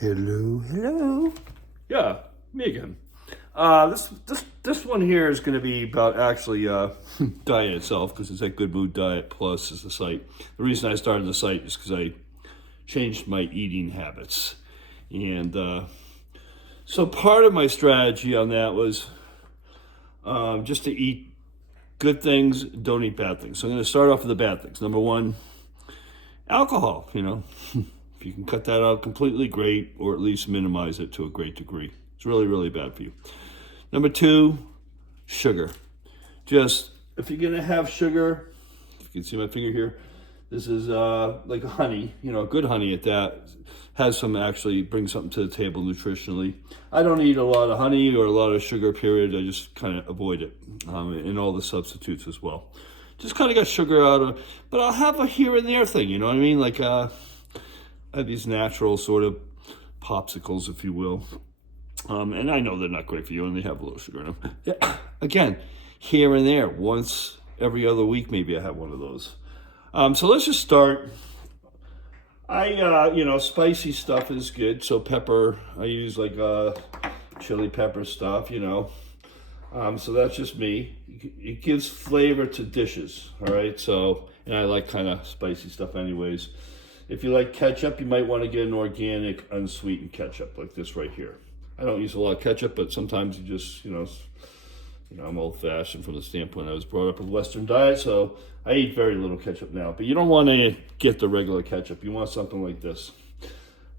Hello, hello. Yeah, me again. This one here is going to be about actually diet itself, because it's at Good Mood Diet Plus is the site. The reason I started the site is because I changed my eating habits, and so part of my strategy on that was just to eat good things, don't eat bad things. So I'm going to start off with the bad things. Number one, alcohol. If you can cut that out completely, great, or at least minimize it to a great degree. It's really, really bad for you. Number two, sugar. Just, if you're gonna have sugar, if you can see my finger here, this is like a honey, good honey at that. Has some, actually brings something to the table nutritionally. I don't eat a lot of honey or a lot of sugar, period. I just kind of avoid it, and all the substitutes as well. Just kind of got sugar out of, but I'll have a here and there thing, you know what I mean? Like, I have these natural sort of popsicles, if you will. And I know they're not great for you, and they have a little sugar in them. Yeah, again, here and there, once every other week, maybe I have one of those. So let's just start. Spicy stuff is good. So pepper, I use like chili pepper stuff, So that's just me. It gives flavor to dishes, all right? So, and I like kind of spicy stuff anyways. If you like ketchup, you might want to get an organic, unsweetened ketchup like this right here. I don't use a lot of ketchup, but sometimes you just, I'm old-fashioned from the standpoint I was brought up with Western diet, so I eat very little ketchup now. But you don't want to get the regular ketchup. You want something like this.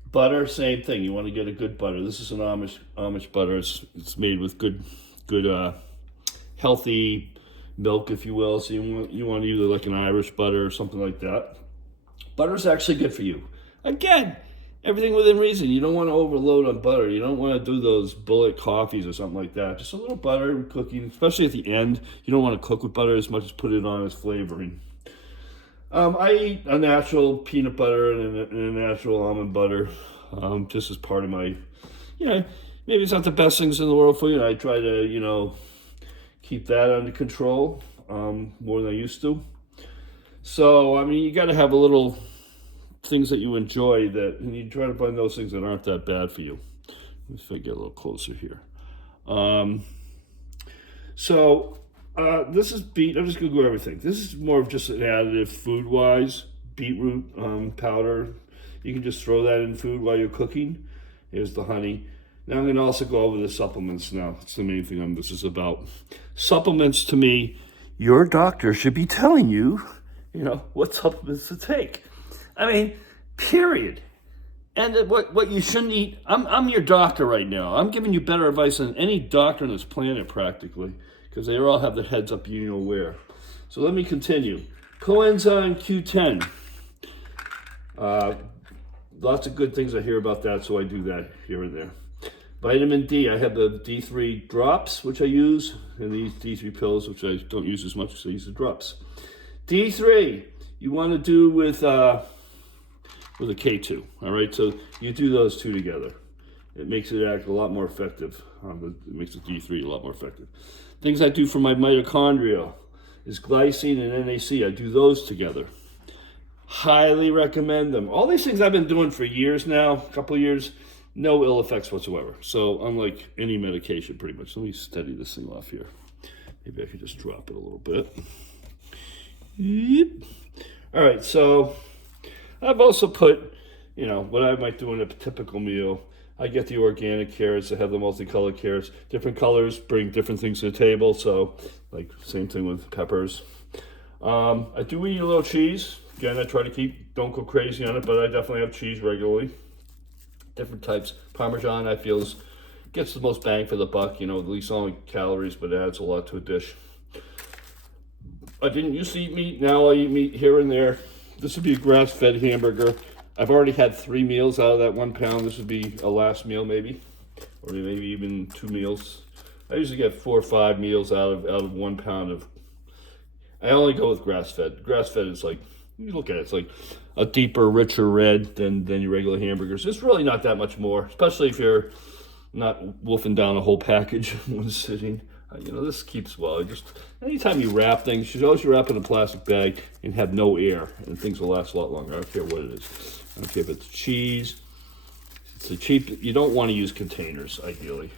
Butter, same thing. You want to get a good butter. This is an Amish butter. It's made with good, healthy milk, if you will. So you want either like an Irish butter or something like that. Butter's actually good for you. Again, everything within reason. You don't want to overload on butter. You don't want to do those bullet coffees or something like that. Just a little butter cooking, especially at the end. You don't want to cook with butter as much as put it on as flavoring. I eat a natural peanut butter and a natural almond butter, just as part of my, maybe it's not the best things in the world for you. And I try to, keep that under control more than I used to. So, you got to have a little things that you enjoy, and you try to find those things that aren't that bad for you. Let's get a little closer here. This is beet. I'm just going to go everything. This is more of just an additive food-wise. Beetroot powder. You can just throw that in food while you're cooking. Here's the honey. Now I'm going to also go over the supplements now. That's the main thing this is about. Supplements, to me, your doctor should be telling you, what supplements to take. Period. And what you shouldn't eat. I'm your doctor right now. I'm giving you better advice than any doctor on this planet, practically, because they all have their heads up, where. So let me continue. Coenzyme Q10. Lots of good things I hear about that, so I do that here and there. Vitamin D. I have the D3 drops, which I use, and these D3 pills, which I don't use as much, so I use the drops. D3, you want to do with a K2, all right? So you do those two together. It makes it act a lot more effective. It makes the D3 a lot more effective. Things I do for my mitochondria is glycine and NAC. I do those together. Highly recommend them. All these things I've been doing for years now, a couple of years, no ill effects whatsoever. So unlike any medication, pretty much. Let me steady this thing off here. Maybe I could just drop it a little bit. Yep. All right, so I've also put, what I might do in a typical meal. I get the organic carrots. I have the multicolored carrots. Different colors bring different things to the table. So, like, same thing with peppers. I do eat a little cheese. Again, I try to don't go crazy on it, but I definitely have cheese regularly. Different types. Parmesan, I feel, gets the most bang for the buck. At least only calories, but adds a lot to a dish. I didn't used to eat meat. Now I eat meat here and there. This would be a grass-fed hamburger. I've already had 3 meals out of that 1 pound. This would be a last meal maybe, or maybe even 2 meals. I usually get 4 or 5 meals out of 1 pound of. I only go with grass-fed. Grass-fed is like, you look at it, it's like a deeper, richer red than your regular hamburgers. It's really not that much more, especially if you're not wolfing down a whole package in one sitting. This keeps well. Anytime you wrap things, you should always wrap in a plastic bag and have no air, and things will last a lot longer. I don't care what it is. I don't care if it's cheese, It's a cheap, you don't want to use containers, ideally.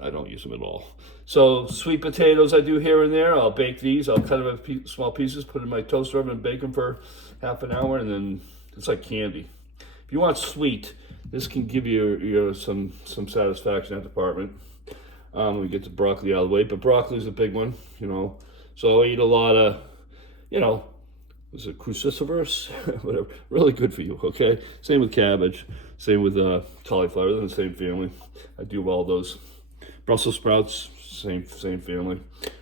I don't use them at all. So sweet potatoes I do here and there. I'll bake these. I'll cut them in small pieces, put them in my toaster oven and bake them for half an hour, and then it's like candy. If you want sweet, this can give you some satisfaction in that department. When we get the broccoli out of the way, but broccoli is a big one, you know. So I eat a lot of, you know, is it cruciferous? Whatever. Really good for you, okay? Same with cabbage. Same with cauliflower. They're in the same family. I do all those. Brussels sprouts, same family.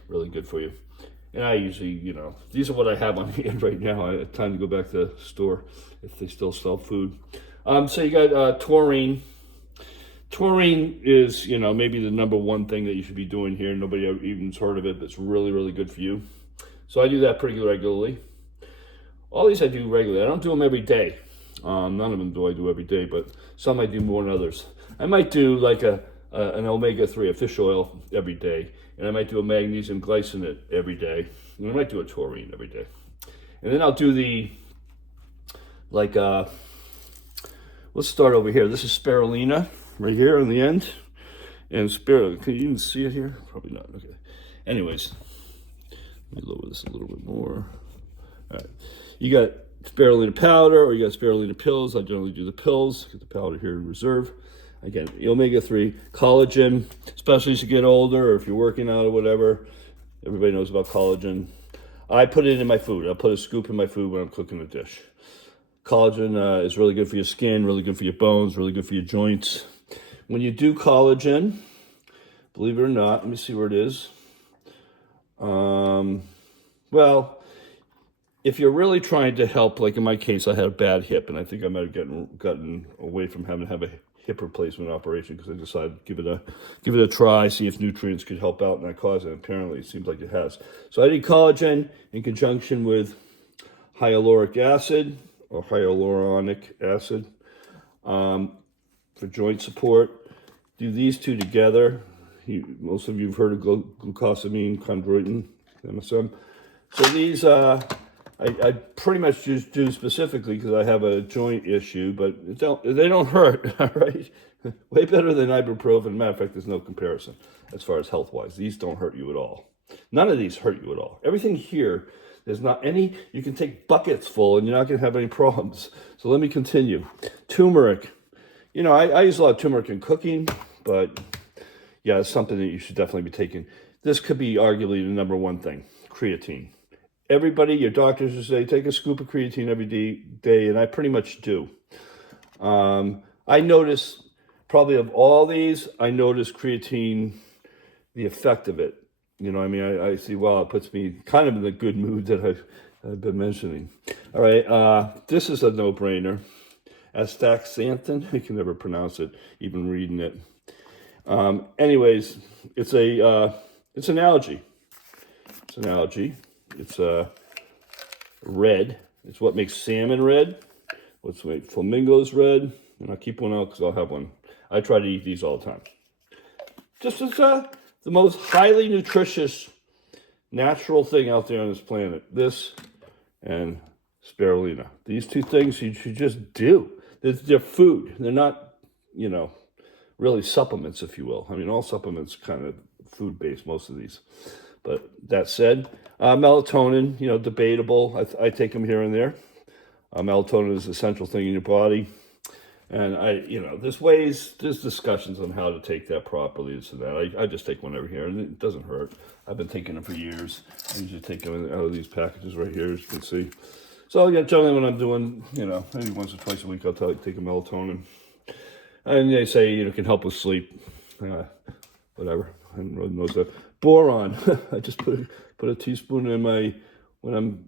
Really good for you. And I usually, you know, these are what I have on hand right now. I have time to go back to the store if they still sell food. So you got taurine. Taurine is, you know, maybe the number one thing that you should be doing here. Nobody even's heard of it, but it's really, really good for you. So I do that pretty regularly. All these I do regularly. I don't do them every day. None of them do I do every day, but some I do more than others. I might do like an omega-3, a fish oil, every day. And I might do a magnesium glycinate every day. And I might do a taurine every day. And then I'll do the, like, let's start over here. This is spirulina right here on the end. And spirulina, can you even see it here? Probably not, okay. Anyways, let me lower this a little bit more. All right. You got spirulina powder or you got spirulina pills. I generally do the pills. Get the powder here in reserve. Again, omega-3, collagen, especially as you get older or if you're working out or whatever. Everybody knows about collagen. I put it in my food. I'll put a scoop in my food when I'm cooking a dish. Collagen is really good for your skin, really good for your bones, really good for your joints. When you do collagen, believe it or not, let me see where it is. Well, if you're really trying to help, like in my case, I had a bad hip, and I think I might have gotten away from having to have a hip replacement operation because I decided to give it a try, see if nutrients could help out in that cause, and apparently it seems like it has. So I did collagen in conjunction with hyaluronic acid or hyaluronic acid for joint support. Do these two together. Most of you have heard of glucosamine chondroitin, MSM. So these I pretty much just do specifically because I have a joint issue, but they don't hurt, all right? Way better than ibuprofen. Matter of fact, there's no comparison as far as health-wise. These don't hurt you at all. None of these hurt you at all. Everything here, there's not any, you can take buckets full and you're not going to have any problems. So let me continue. Turmeric. You know, I use a lot of turmeric in cooking, but yeah, it's something that you should definitely be taking. This could be arguably the number one thing, creatine. Everybody, your doctors will say, take a scoop of creatine every day, and I pretty much do. I notice, probably of all these, I notice creatine, the effect of it. You know, I mean, I see, well, it puts me kind of in the good mood that I've been mentioning. All right, this is a no-brainer. Astaxanthin, I can never pronounce it, even reading it. Anyways, it's an algae. It's an algae. It's red. It's what makes salmon red. What's make flamingos red. And I'll keep one out because I'll have one. I try to eat these all the time. Just as the most highly nutritious natural thing out there on this planet. This and spirulina. These two things you should just do. They're food. They're not, you know, really supplements, if you will. I mean, all supplements kind of food-based, most of these. But that said, melatonin, you know, debatable. I take them here and there. Melatonin is an essential thing in your body. And there's discussions on how to take that properly, this and that. I just take one every here, and it doesn't hurt. I've been taking them for years. I usually take them out of these packages right here, as you can see. So, yeah, generally when I'm doing, you know, maybe once or twice a week, I'll take a melatonin. And they say, you know, it can help with sleep. Whatever. I don't really know that. Boron. I just put a teaspoon in when I'm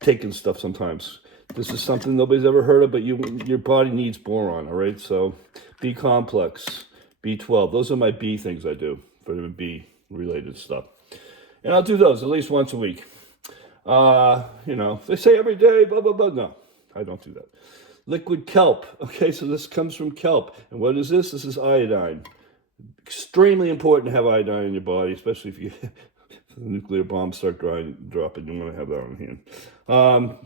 taking stuff sometimes. This is something nobody's ever heard of, but your body needs boron, all right? So B complex, B12. Those are my B things I do, vitamin B related stuff. And I'll do those at least once a week. You know, they say every day, blah, blah, blah. No, I don't do that. Liquid kelp. Okay, so this comes from kelp. And what is this? This is iodine. Extremely important to have iodine in your body, especially if the nuclear bombs start dropping. You want to have that on hand.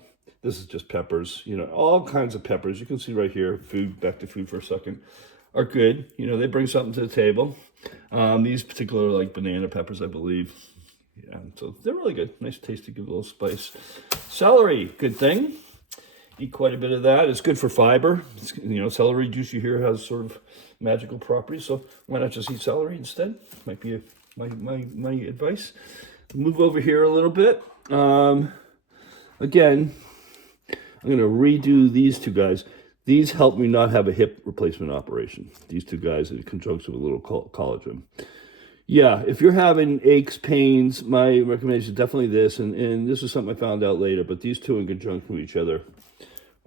This is just peppers, you know, all kinds of peppers. You can see right here, food, back to food for a second, are good. You know, they bring something to the table. These particular like banana peppers, I believe. Yeah, so they're really good. Nice tasty, give a little spice. Celery, good thing. Eat quite a bit of that. It's good for fiber. It's, you know, celery juice you hear has sort of magical properties. So why not just eat celery instead? Might be my advice. Move over here a little bit. Again, I'm going to redo these two guys. These help me not have a hip replacement operation. These two guys in conjunction with a little collagen. Yeah, if you're having aches, pains, my recommendation is definitely this. And this is something I found out later, but these two in conjunction with each other.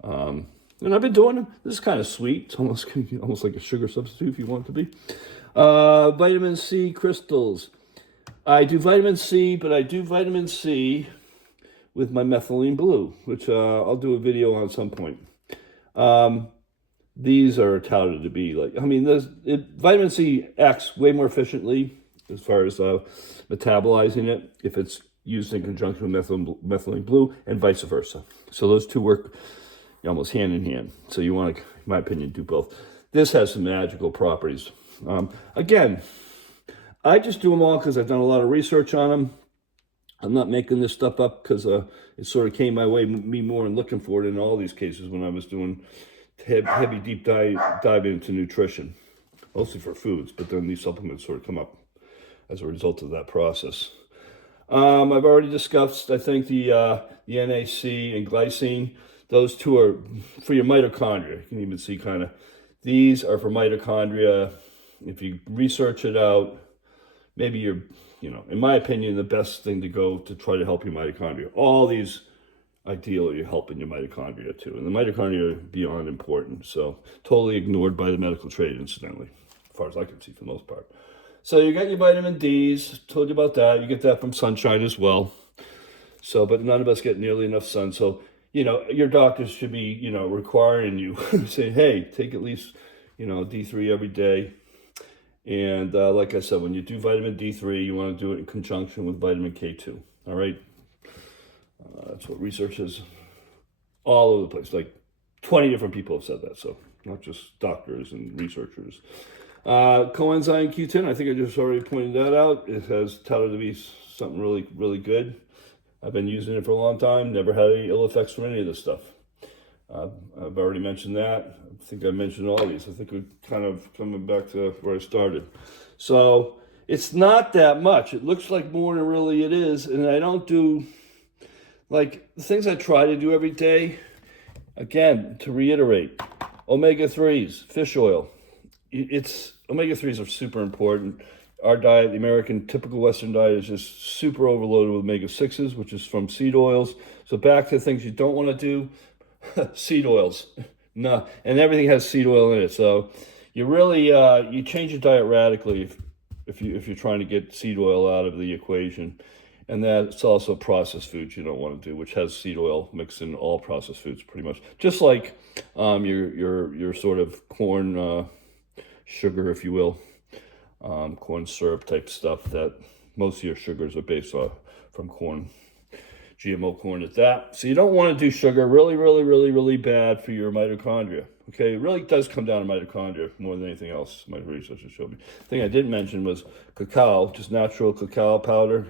And I've been doing them. This is kind of sweet. It's almost like a sugar substitute if you want it to be. Vitamin C crystals. I do vitamin C, but I do vitamin C with my methylene blue, which I'll do a video on at some point. These are touted to be like, I mean, vitamin C acts way more efficiently as far as metabolizing it if it's used in conjunction with methylene blue and vice versa. So those two work almost hand in hand. So you want to, in my opinion, do both. This has some magical properties. Again, I just do them all because I've done a lot of research on them. I'm not making this stuff up because it sort of came my way, me more and looking for it in all these cases when I was doing heavy deep dive into nutrition, mostly for foods, but then these supplements sort of come up as a result of that process. I've already discussed, I think, the NAC and glycine. Those two are for your mitochondria. You can even see kind of, these are for mitochondria. If you research it out, maybe you're, you know, in my opinion, the best thing to go to try to help your mitochondria. All these, ideally, are helping your mitochondria too. And the mitochondria are beyond important. So totally ignored by the medical trade, incidentally, as far as I can see for the most part. So you got your vitamin Ds, told you about that. You get that from sunshine as well. So, but none of us get nearly enough sun. So, you know, your doctors should be, you know, requiring you, saying, hey, take at least, you know, D3 every day. And like I said, when you do vitamin D3, you want to do it in conjunction with vitamin K2. All right. That's what research is all over the place. Like 20 different people have said that. So not just doctors and researchers. Coenzyme Q10, I think I just already pointed that out. It has touted to be something really, really good. I've been using it for a long time. Never had any ill effects from any of this stuff. I've already mentioned that. I think I mentioned all these. I think we're kind of coming back to where I started. So it's not that much. It looks like more than really it is. And I don't do, like, the things I try to do every day. Again, to reiterate, omega-3s, fish oil. Omega-3s are super important. Our diet, the American typical Western diet, is just super overloaded with omega-6s, which is from seed oils. So back to things you don't want to do, seed oils. No, and everything has seed oil in it. So you really, you change your diet radically if you're trying to get seed oil out of the equation. And that's also processed foods you don't want to do, which has seed oil mixed in all processed foods pretty much. Just like your sort of corn sugar, if you will. Corn syrup type stuff that most of your sugars are based off from corn, GMO corn at that. So you don't want to do sugar. Really, really, really, really bad for your mitochondria. Okay, it really does come down to mitochondria more than anything else. My research has showed me. The thing I didn't mention was cacao, just natural cacao powder.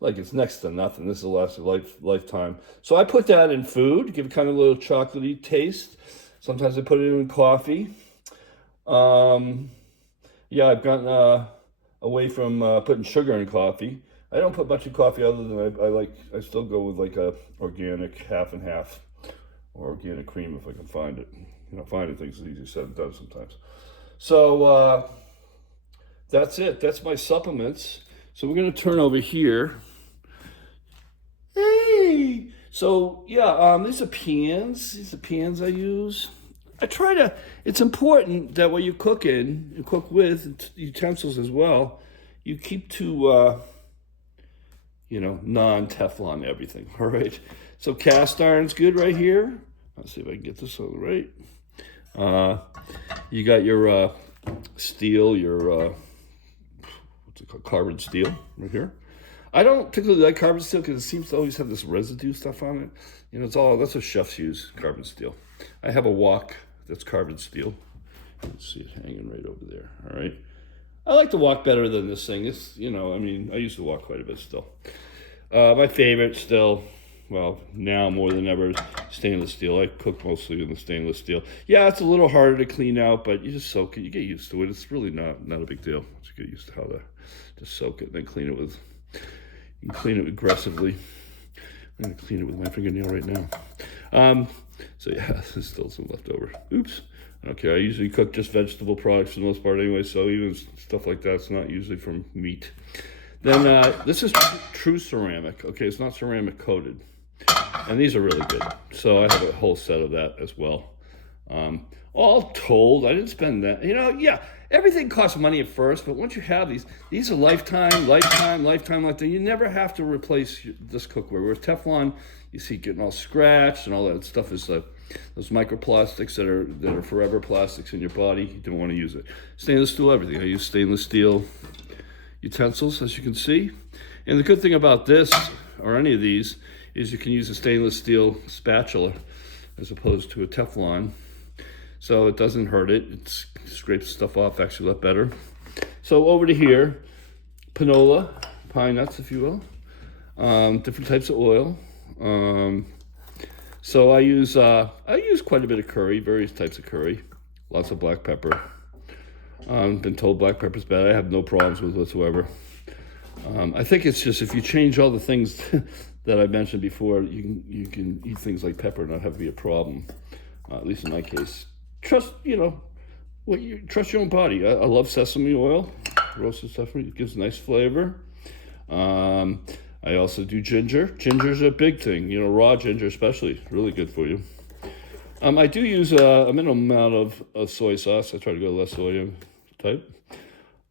Like it's next to nothing. This will last a lifetime. So I put that in food, give it kind of a little chocolatey taste. Sometimes I put it in coffee. Yeah, I've gotten away from putting sugar in coffee. I don't put much in coffee other than I still go with like a organic half and half or organic cream if I can find it. You know, finding things is easier said than done sometimes. So that's it. That's my supplements. So we're going to turn over here. Hey! So yeah, these are pans. These are pans I use. I try to, it's important that when you cook in and cook with utensils as well, you keep to, non-Teflon everything, all right? So cast iron's good right here. Let's see if I can get this all right. You got your steel, your, what's it called, carbon steel right here. I don't particularly like carbon steel because it seems to always have this residue stuff on it. You know, that's what chefs use, carbon steel. I have a wok that's carbon steel. Let's see it hanging right over there. All right. I like the wok better than this thing. It's, you know, I mean, I use the wok quite a bit still. My favorite still, well, now more than ever, stainless steel. I cook mostly in the stainless steel. Yeah, it's a little harder to clean out, but you just soak it. You get used to it. It's really not a big deal. You get used to how to just soak it and then clean it with, you can clean it aggressively. I'm going to clean it with my fingernail right now. So yeah, there's still some left over. Oops. I don't care. I usually cook just vegetable products for the most part anyway, so even stuff like that's not usually from meat. Then this is true ceramic. Okay, it's not ceramic coated. And these are really good. So I have a whole set of that as well. All told, I didn't spend that. You know, yeah, everything costs money at first, but once you have these are lifetime. You never have to replace this cookware. Whereas Teflon, you see getting all scratched and all that stuff is those microplastics that are forever plastics in your body. You don't want to use it. Stainless steel, everything. I use stainless steel utensils, as you can see. And the good thing about this, or any of these, is you can use a stainless steel spatula as opposed to a Teflon. So it doesn't hurt it. It scrapes stuff off actually a lot better. So over to here, canola, pine nuts, if you will. Different types of oil. So I use quite a bit of curry, various types of curry, lots of black pepper. Been told black pepper's bad. I have no problems with whatsoever. I think it's just if you change all the things that I mentioned before, you can eat things like pepper and not have to be a problem. At least in my case. Trust your own body. I love sesame oil, roasted sesame. It gives a nice flavor. I also do ginger. Ginger's a big thing. You know, raw ginger especially, really good for you. I do use a minimum amount of soy sauce. I try to go less sodium type.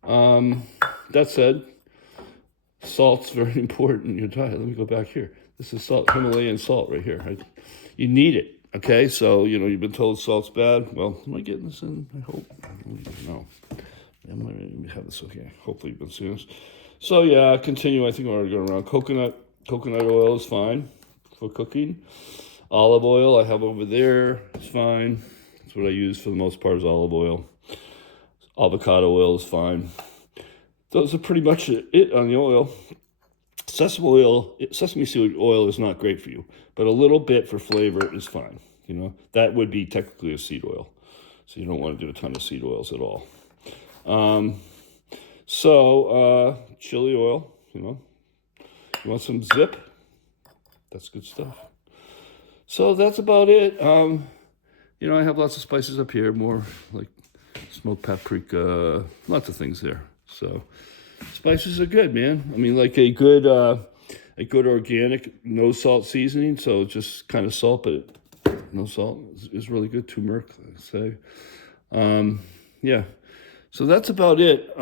That said, salt's very important in your diet. Let me go back here. This is salt, Himalayan salt right here. Right? You need it. Okay, so, you know, you've been told salt's bad. Well, am I getting this in? I hope. No. Let me have this okay. Hopefully you've been seeing this. So, yeah, continue. I think we're already going around. Coconut oil is fine for cooking. Olive oil I have over there. It's fine. That's what I use for the most part is olive oil. Avocado oil is fine. Those are pretty much it on the oil. Sesame seed oil is not great for you, but a little bit for flavor is fine. You know, that would be technically a seed oil. So you don't want to do a ton of seed oils at all. Chili oil, you know, you want some zip? That's good stuff. So that's about it. You know, I have lots of spices up here, more like smoked paprika, lots of things there. So spices are good, man. I mean, like a good organic, no salt seasoning. So just kind of salt, but no salt is really good. Turmeric, I'd say. Yeah. So that's about it.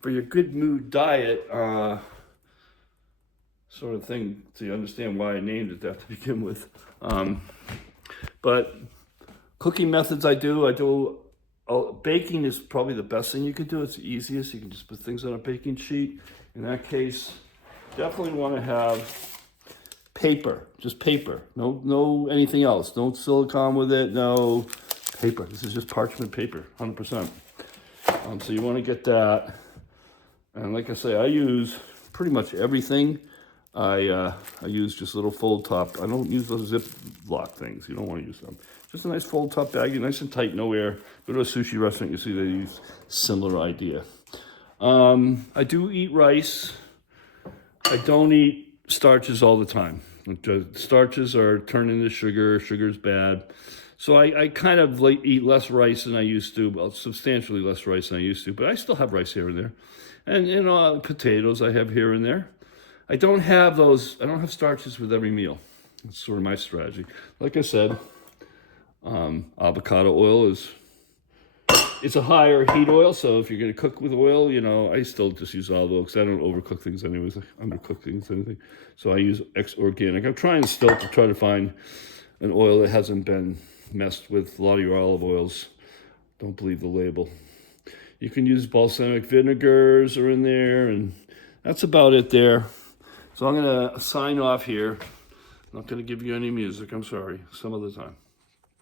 For your good mood diet, sort of thing, so you understand why I named it that to begin with. But cooking methods baking is probably the best thing you could do. It's the easiest. You can just put things on a baking sheet. In that case, definitely want to have paper, just paper. No anything else. No silicone with it. No paper. This is just parchment paper, 100%. So you want to get that. And like I say, I use pretty much everything. I use just little fold top. I don't use those zip lock things. You don't want to use them. Just a nice fold top baggie, nice and tight, no air. Go to a sushi restaurant, you see they use similar idea. I do eat rice. I don't eat starches all the time. Starches are turned into sugar. Sugar's bad. So I kind of eat less rice than I used to, well, substantially less rice than I used to, but I still have rice here and there. And, you know, potatoes I have here and there. I don't have starches with every meal. That's sort of my strategy. Like I said, avocado oil it's a higher heat oil, so if you're going to cook with oil, you know, I still just use olive oil because I don't overcook things anyways. I undercook things, anything. So I use organic. I'm trying still to try to find an oil that hasn't been messed with. A lot of your olive oils, don't believe the label. You can use balsamic vinegars are in there, and that's about it there. So I'm going to sign off here. Not going to give you any music, I'm sorry, some other time.